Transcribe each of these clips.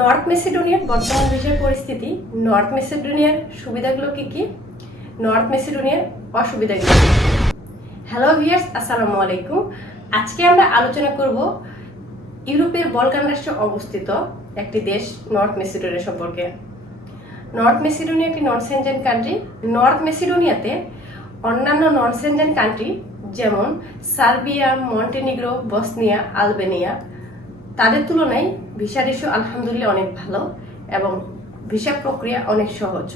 North মেসিডোনিয়ার বর্তমান বিষয় পরিস্থিতি। নর্থ মেসিডোনিয়ার সুবিধাগুলো কি কি? নর্থ মেসিডোনিয়ার অসুবিধাগুলো হ্যালো ভিয়ার্স আসসালামু আলাইকুম। আজকে আমরা আলোচনা করব ইউরোপের বলকান রাষ্ট্রে অবস্থিত একটি দেশ নর্থ মেসিডোনিয়া সম্পর্কে। নর্থ মেসিডোনিয়া একটি নর্থ সেনজেন কান্ট্রি নর্থ মেসিডোনিয়াতে অন্যান্য নর্থ সেনজেন কান্ট্রি যেমন সার্বিয়া মন্টেনিগ্রো বসনিয়া আলবেনিয়া তাদের তুলনায় ভিসা রেশিও আলহামদুলিল্লাহ অনেক ভালো এবং ভিসা প্রক্রিয়া অনেক সহজ।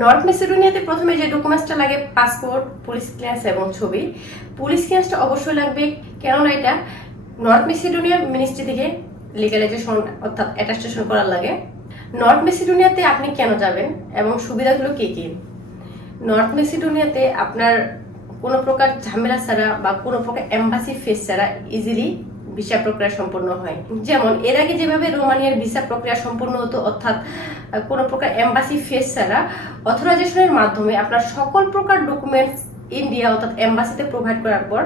নর্থ মেসিডোনিয়াতে প্রথমে যে ডকুমেন্টসটা লাগে, পাসপোর্ট, পুলিশ ক্লিয়ারেন্স এবং ছবি, পুলিশ ক্লিয়ারেন্সটা অবশ্যই লাগবে। কেননা এটা নর্থ মেসিডোনিয়া মিনিস্ট্রি থেকে লিগালাইজেশন অর্থাৎ অ্যাটাস্টেশন করার লাগে। নর্থ মেসিডোনিয়াতে আপনি কেন যাবেন এবং সুবিধাগুলো কি কী? নর্থ মেসিডোনিয়াতে আপনার কোনো প্রকার ঝামেলা ছাড়া বা কোনো প্রকার এম্বাসি ফেস ছাড়া ইজিলি ভিসা প্রক্রিয়া সম্পন্ন হয়। যেমন, এর আগে যেভাবে রোমানিয়ার ভিসা প্রক্রিয়া সম্পন্ন হতো, অর্থাৎ কোন প্রকার এম্বাসি ফেস ছাড়া, অথরাইজেশনের মাধ্যমে আপনার সকল প্রকার ডকুমেন্টস ইন্ডিয়া, অর্থাৎ এম্বাসিতে প্রোভাইড করার পর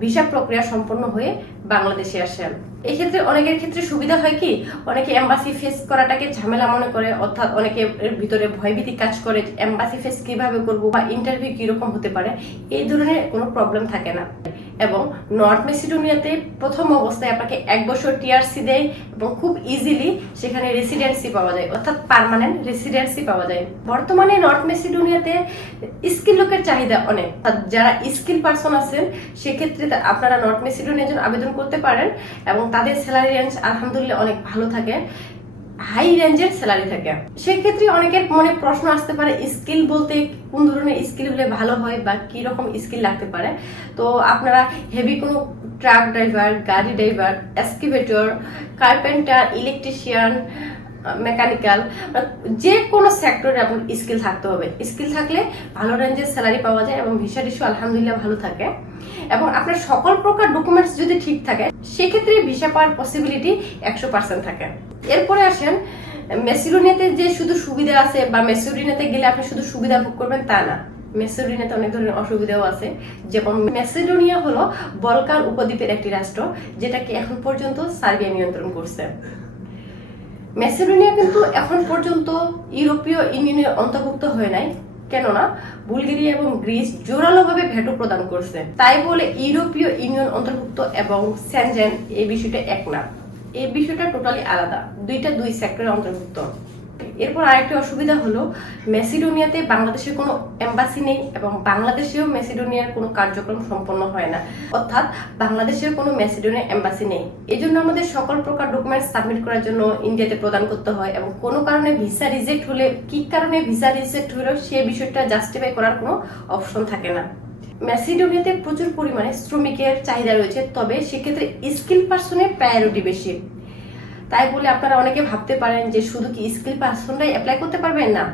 ভিসা প্রক্রিয়া সম্পন্ন হয়ে বাংলাদেশে আসেন। এক্ষেত্রে অনেকের ক্ষেত্রে সুবিধা হয় কি? অনেকে এম্বাসি ফেস করাটাকে ঝামেলা মনে করে, অর্থাৎ অনেকে এর ভিতরে ভয়ভীতি কাজ করে এম্বাসি ফেস কীভাবে করব বা ইন্টারভিউ কীরকম হতে পারে, এই ধরনের কোনো প্রবলেম থাকে না। এবং নর্থ মেসিডোনিয়াতে প্রথম অবস্থায় আপনাকে এক বছর টিআরসি দেয় এবং খুব ইজিলি সেখানে রেসিডেন্সি পাওয়া যায়, অর্থাৎ পার্মানেন্ট রেসিডেন্সি পাওয়া যায়। বর্তমানে নর্থ মেসিডোনিয়াতে স্কিল লোকের চাহিদা অনেক যারা স্কিল পার্সন আছেন, সেক্ষেত্রে আপনারা নর্থ মেসিডোনিয়ার জন্য আবেদন করতে পারেন এবং তাদের স্যালারি রেঞ্জ আলহামদুলিল্লাহ অনেক ভালো থাকে। হাই রেঞ্জের স্যালারি থাকে। সেক্ষেত্রে অনেকের মনে প্রশ্ন আসতে পারে স্কিল বলতে কোন ধরনের স্কিল হলে ভালো হয় বা কি রকম স্কিল লাগতে পারে? তো আপনারা হেভি কোনো ট্রাক ড্রাইভার গাড়ি driver excavator carpenter electrician mechanical যে কোনো সেক্টরে আপনার স্কিল থাকতে হবে। স্কিল থাকলে ভালো রেঞ্জের স্যালারি পাওয়া যায় এবং ভিসা রিস্যু আলহামদুলিল্লাহ ভালো থাকে। এবং আপনার সকল প্রকার ডকুমেন্টস যদি ঠিক থাকে, সেক্ষেত্রে ভিসা পাওয়ার পসিবিলিটি একশো পার্সেন্ট থাকে। এরপরে আসেন মেসিডোনিয়াতে যে শুধু সুবিধা আছে বা মেসিডোনিয়াতে গেলে আপনি শুধু সুবিধা ভোগ করবেন তা না। মেসিডোনিয়াতে অনেক ধরনের অসুবিধাও আছে। যেমন মেসিডোনিয়া হলো বলকান উপদ্বীপের একটি রাষ্ট্র, যেটাকে এখন পর্যন্ত সার্বিয়া নিয়ন্ত্রণ করছে। মেসিডোনিয়া কিন্তু এখন পর্যন্ত ইউরোপীয় ইউনিয়নের অন্তর্ভুক্ত হয়ে নাই। কেননা, বুলগেরিয়া এবং গ্রিস জোরালোভাবে ভেটো প্রদান করছে। তাই বলে ইউরোপীয় ইউনিয়ন অন্তর্ভুক্ত এবং স্যানজেন এই বিষয়টা এক না। এই বিষয়টা টোটালি আলাদা। দুইটা দুই সেক্টরের অন্তর্ভুক্ত। এরপর আরেকটি অসুবিধা হলো মেসিডোনিয়াতে বাংলাদেশের কোনো এম্বাসি নেই এবং বাংলাদেশেও মেসিডোনিয়ার কোনো কার্যক্রম সম্পন্ন হয় না। অর্থাৎ বাংলাদেশের কোনো মেসিডোনিয়া এম্বাসি নেই। এই জন্য আমাদের সকল প্রকার ডকুমেন্ট সাবমিট করার জন্য ইন্ডিয়াতে প্রদান করতে হয় এবং কোনো কারণে ভিসা রিজেক্ট হলে কি কারণে ভিসা রিজেক্ট হলো সে বিষয়টা জাস্টিফাই করার কোনো অপশন থাকে না। ম্যাসিডোনিয়াতে প্রচুর পরিমাণে শ্রমিকের চাহিদা রয়েছে, তবে সেক্ষেত্রে স্কিল পার্সনের প্রায়োরিটি বেশি। তাই বলে আপনারা অনেকে ভাবতে পারেন যে শুধু কি স্কিল পার্সনরাই অ্যাপ্লাই করতে পারবেন না?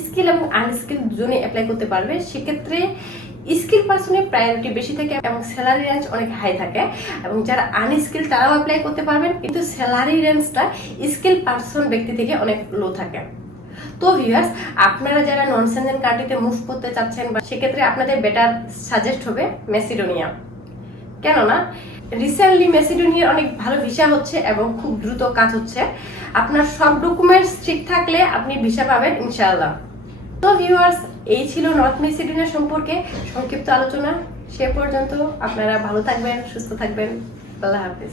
স্কিল এবং আনস্কিল দুজনে অ্যাপ্লাই করতে পারবে। সেক্ষেত্রে স্কিল পার্সনের প্রায়োরিটি বেশি থাকে এবং স্যালারি রেঞ্জ অনেক হাই থাকে। এবং যারা আনস্কিল তারাও অ্যাপ্লাই করতে পারবেন, কিন্তু স্যালারি রেঞ্জটা স্কিল পার্সন ব্যক্তি থেকে অনেক লো থাকে। তো ভিউয়ার্স আপনারা যারা নন সেনজেন কান্ট্রিতে মুভ করতে চাচ্ছেন বা সেক্ষেত্রে আপনাদের বেটার সাজেস্ট হবে মেসিডোনিয়া কেননা রিসেন্টলি মেসিডোনিয়ার অনেক ভালো ভিসা হচ্ছে এবং খুব দ্রুত কাজ হচ্ছে। আপনার সব ডকুমেন্টস ঠিক থাকলে আপনি ভিসা পাবেন, ইনশাআল্লাহ। তো ভিউয়ার্স এই ছিল নর্থ মেসিডোনিয়া সম্পর্কে সংক্ষিপ্ত আলোচনা। সে পর্যন্ত আপনারা ভালো থাকবেন, সুস্থ থাকবেন। আল্লাহ হাফিজ।